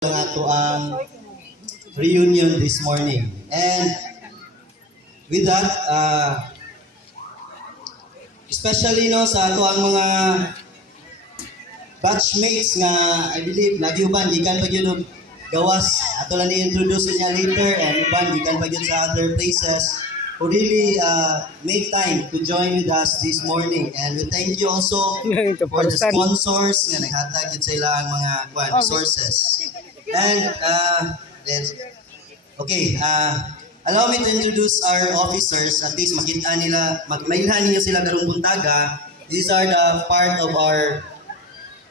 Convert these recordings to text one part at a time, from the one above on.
Ang ato ang reunion this morning. And with that, especially no sa ato ang mga batchmates nga I believe nagyuban gikan pa gyud gawas ato lang i-introduce niya later, and uban gikan pa gyud sa other places who really make time to join with us this morning. And we thank you also for the sponsors nga naghatag gyud sa ilang mga resources. And allow me to introduce our officers. At least makita nila, mainhan niyo sila karong buntaga. These are the part of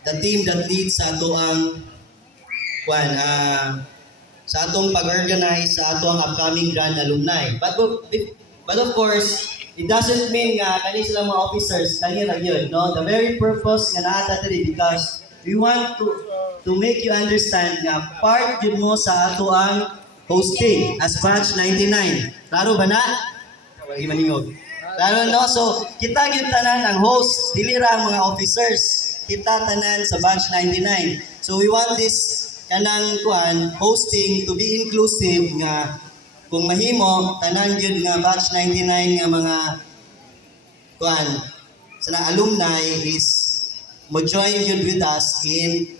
the team that leads sa ato ang sa atong pag-organize sa atong upcoming grand alumni. But of course, it doesn't mean nga kani sila mga officers kani ra gyud, no? The very purpose nga naata diri because we want to make you understand nga part yun mo sa ato ang hosting as batch 99. Klaro ba na? Wala maningog. Klaro no? So, kita yung tanan ang host, dili ra ang mga officers. Kita tanan sa batch 99. So, we want this kanang hosting to be inclusive nga kung mahimo, tanan yun nga batch 99 nga mga sana alumni is mo join yun with us in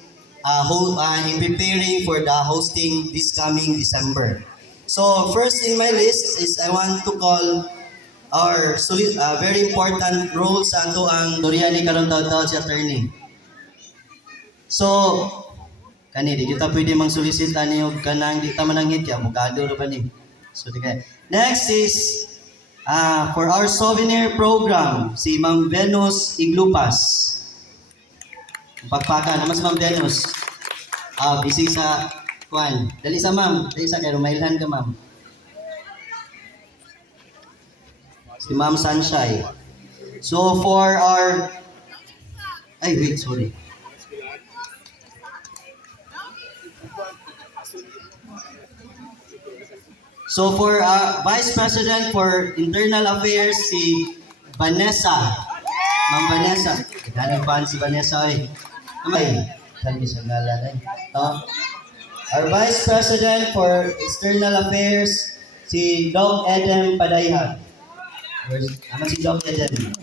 preparing for the hosting this coming December. So first in my list is I want to call our very important role sa ato ang Doriani karon taw si attorney. So kani di kita pwede mang solicita niyo kanang di ta manangit ya abogado ra ba ni. So next is for our souvenir program si Ma'am Venus Iglupas. Pagpaka naman si Ma'am Venus. Busy sa Dali sa ma'am. Dali sa kay Rumailhan ka ma'am. Si Ma'am Sunshine. So for our sorry. So for Vice President for Internal Affairs si Vanessa. Ma'am Vanessa. Ganang fan si Vanessa Our Vice President for External Affairs si Doc Edem Padayhan. Ano si Doc Edem?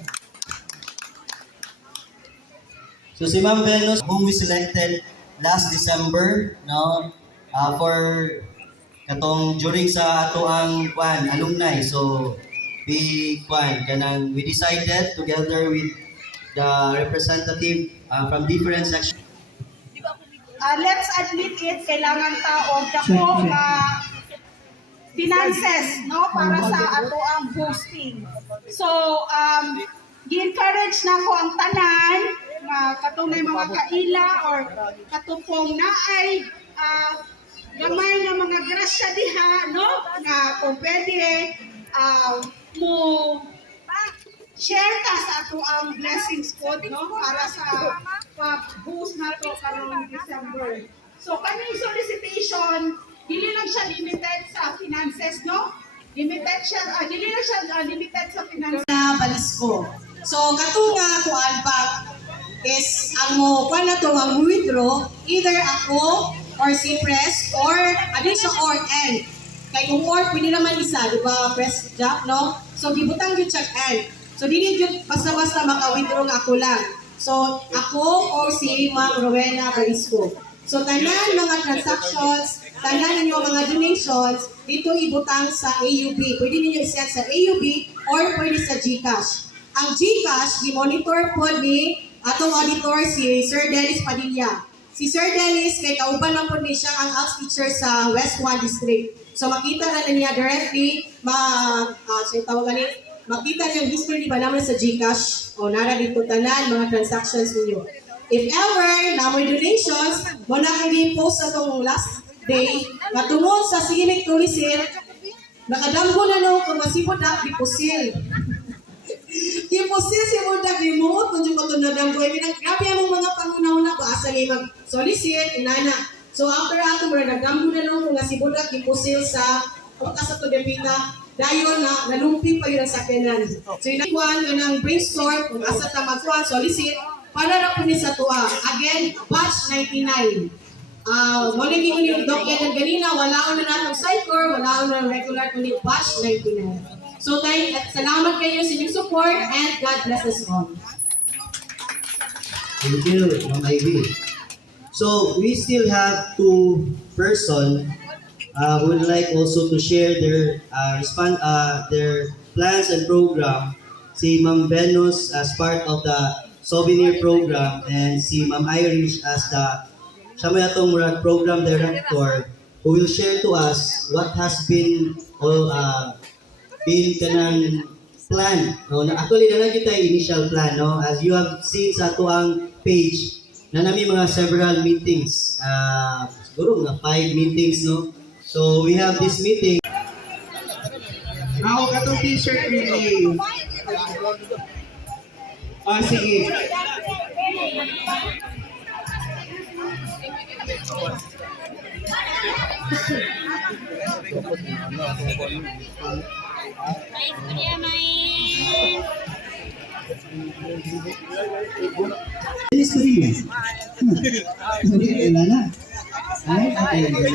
So si Ma'am Venus, whom we selected last December, no, for katong during sa ato ang alumni. So we decided together with the representative from different sections. Let's admit it, kailangan ta og dako finances, no, para sa ato ang hosting. So gi-encourage na ko ang tanan nga katong mga kaila or katupong na ay gamay nga mga grasya diha, no, nga kung pwede mo share ta sa ato ang blessings po, no, para sa pag-host na to karong December. So kaning solicitation, dili lang siya limited sa finances, no? Dili lang siya limited sa finances. Na Balisco. So katong bag is ang mo na to ang withdraw either ako or si press or addition or N. Kay kung or pwede naman isa, di ba, press job, no? So gibutang yung check N. So dili jud basta-basta maka-withdraw nga ako lang. So ako or si Ma'am Rowena Balisco. So tanan mga transactions, tanan ninyo mga donations dito ibutang sa AUB. Pwede ninyo i-send sa AUB or pwede sa GCash. Ang GCash gi-monitor po ni atong auditor si Sir Dennis Padilla. Si Sir Dennis kay kauban lang po ni siya ang house teacher sa West 1 District. So makita na niya directly makita niyo yung history ba naman sa GCash o nara dito tanan mga transactions niyo. If ever na may donations, mo na kang i-post sa itong last day, matungod sa sinik tulisin, nakadamgo na nung kung masipod na, ipusil. Ipusil si Mudak, imuot kung yung matundadamgo. Grabe ang mga pangunaw-na ba, asa ni mag-solicit, inana. So after ato, nagdamgo na nung kung nasibudak, ipusil sa sa to depita, dayon na nalumpi pa yun ang sakyanan. So inakuan yun ang brainstorm, kung asa ta magkuhan, solicit, para na po ni sa tuwa. Again, batch 99. Muna gingon ni Doc Ellen ganina, wala ko na natong sidecore, wala ko na regular kundi batch 99. So tayo, salamat kayo sa inyong support and God bless us all. Thank you, Ma'am Ivy. So, we still have two person who would like also to share their plans and program. Si Ma'am Venus as part of the souvenir program and si Ma'am Irish as siya may atong murag program director who will share to us what has been kanang plan. No? Actually, na kita initial plan. No? As you have seen sa ato ang page, na namin mga several meetings. Siguro mga 5 meetings. No? So, we have this meeting. Ako katong t-shirt really. Sige. Bilis ko rin. Wala na. Ay, okay.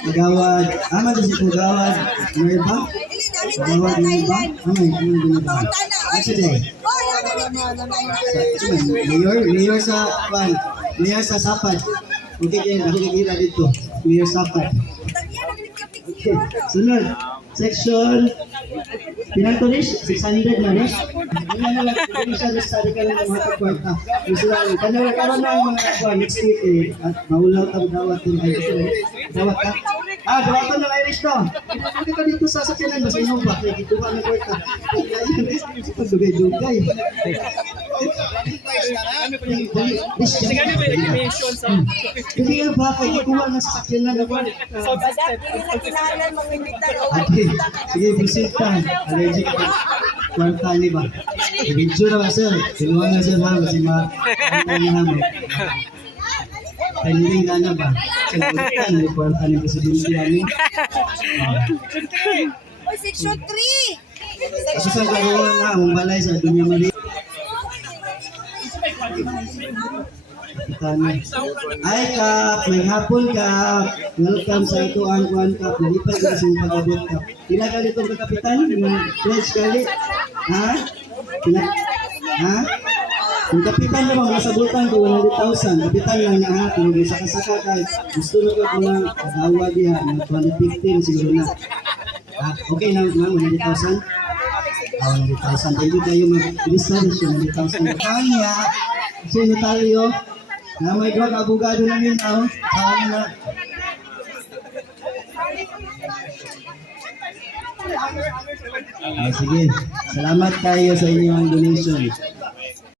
Pagawad. Aman sa si Pagawad. Meron ba? Pagawad meron ba? Amay, ano ba? Actually, Mayor sa Sapat. Okay, kaya nakikita dito. Mayor Sapat. Okay, sunod. Section Pinagtulis, 600 na rin. Ano na lang, hindi siya nastari ka ng mga kwarta. Gusto lang, kanila karoon ng mga kwarta next week eh. At maulaw tang dawat ng Irish. Dawat ka? Dawat ka ng Irish to. Hindi ka dito sa sakyanan, basta inom ba? Kaya gituwa ng kwarta. Pagdugay-dugay. Hindi ka ba? Kaya gituwa ng sakyanan ng kwarta. Sige, bisita. Allergic ka. Kwarta ni ba? Video na ba, sir? Sinuha na, sir, ha? Kasi pending na na ba? Kwarta ni kwarta ni Presidente namin. Section 3! Kasi sa karoon na, umbalay sa Dunya Maria. Ay, Kap! May hapon, Kap! Welcome sa ito ang Kuan, Kap. Nalipay ko sa mga pag-abot, Kap. Pila ka nito ka, Kapitan? Yung pledge kali? Ha? Ha? Yung Kapitan naman, masabutan ko 100,000. Kapitan lang na ha. Kung saka-saka ka, gusto na ko mga pag-awa diya. Mga 2015 siguro na. Okay na, ma'am, 100,000? 100,000. Thank you kayo mag-research yung 100,000. Kanya, kasi notaryo, na may drug abogado namin na, na. Sige, salamat kayo sa inyong donation.